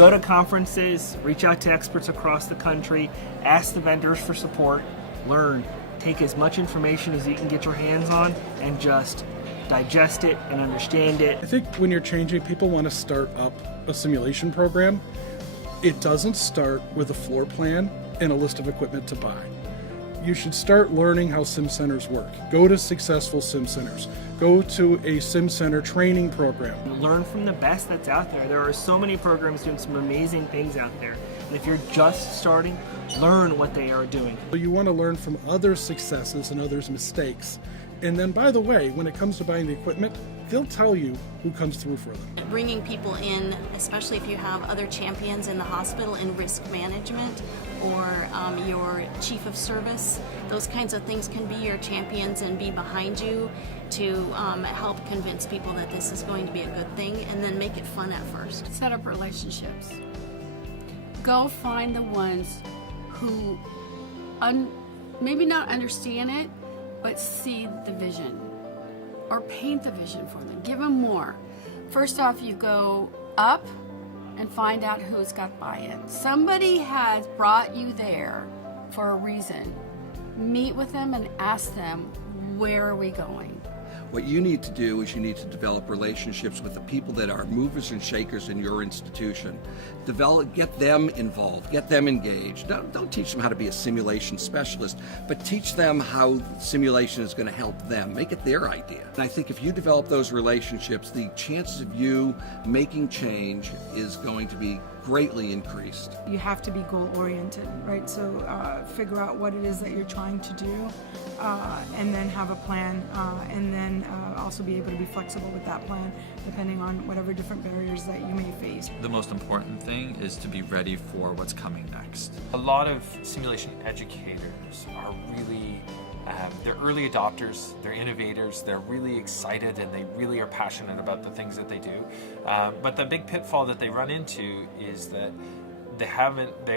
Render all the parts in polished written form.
Go to conferences, reach out to experts across the country, ask the vendors for support, learn, take as much information as you can get your hands on, and just digest it and understand it. I think when you're changing, people want to start up a simulation program. It doesn't start with a floor plan and a list of equipment to buy. You should start learning how sim centers work. Go to successful sim centers. Go to a sim center training program. Learn from the best that's out there. There are so many programs doing some amazing things out there. And if you're just starting, learn what they are doing. So you want to learn from others' successes and others' mistakes. And then, by the way, when it comes to buying the equipment, they'll tell you who comes through for them. Bringing people in, especially if you have other champions in the hospital in risk management or your chief of service, those kinds of things can be your champions and be behind you to help convince people that this is going to be a good thing, and then make it fun at first. Set up relationships. Go find the ones who maybe not understand it, but see the vision, or paint the vision for them. Give them more. First off, you go up and find out who's got buy-in. Somebody has brought you there for a reason. Meet with them and ask them, where are we going? What you need to do is you need to develop relationships with the people that are movers and shakers in your institution. Get them involved, get them engaged. Don't teach them how to be a simulation specialist, but teach them how simulation is going to help them. Make it their idea. And I think if you develop those relationships, the chances of you making change is going to be greatly increased. You have to be goal-oriented, right? So figure out what it is that you're trying to do, and then have a plan, and then also be able to be flexible with that plan depending on whatever different barriers that you may face. The most important thing is to be ready for what's coming next. A lot of simulation educators are really they're early adopters, they're innovators, they're really excited, and they really are passionate about the things that they do. But the big pitfall that they run into is that they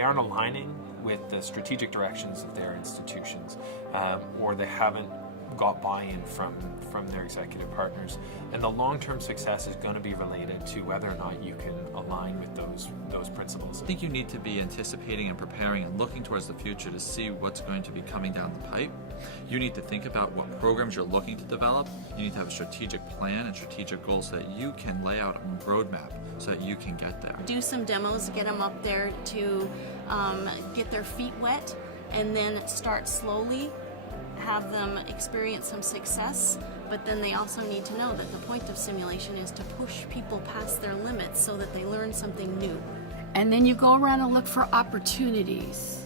aren't aligning with the strategic directions of their institutions, or they haven't got buy-in from their executive partners. And the long-term success is going to be related to whether or not you can align with those principles. I think you need to be anticipating and preparing and looking towards the future to see what's going to be coming down the pipe. You need to think about what programs you're looking to develop. You need to have a strategic plan and strategic goals so that you can lay out a roadmap so that you can get there. Do some demos, get them up there to get their feet wet, and then start slowly, have them experience some success, but then they also need to know that the point of simulation is to push people past their limits so that they learn something new. And then you go around and look for opportunities.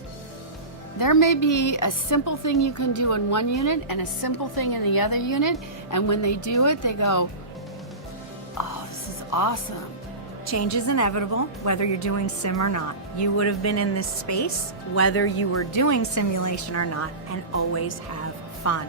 There may be a simple thing you can do in one unit and a simple thing in the other unit, and when they do it, they go, oh, this is awesome. Change is inevitable, whether you're doing sim or not. You would have been in this space, whether you were doing simulation or not, and always have fun.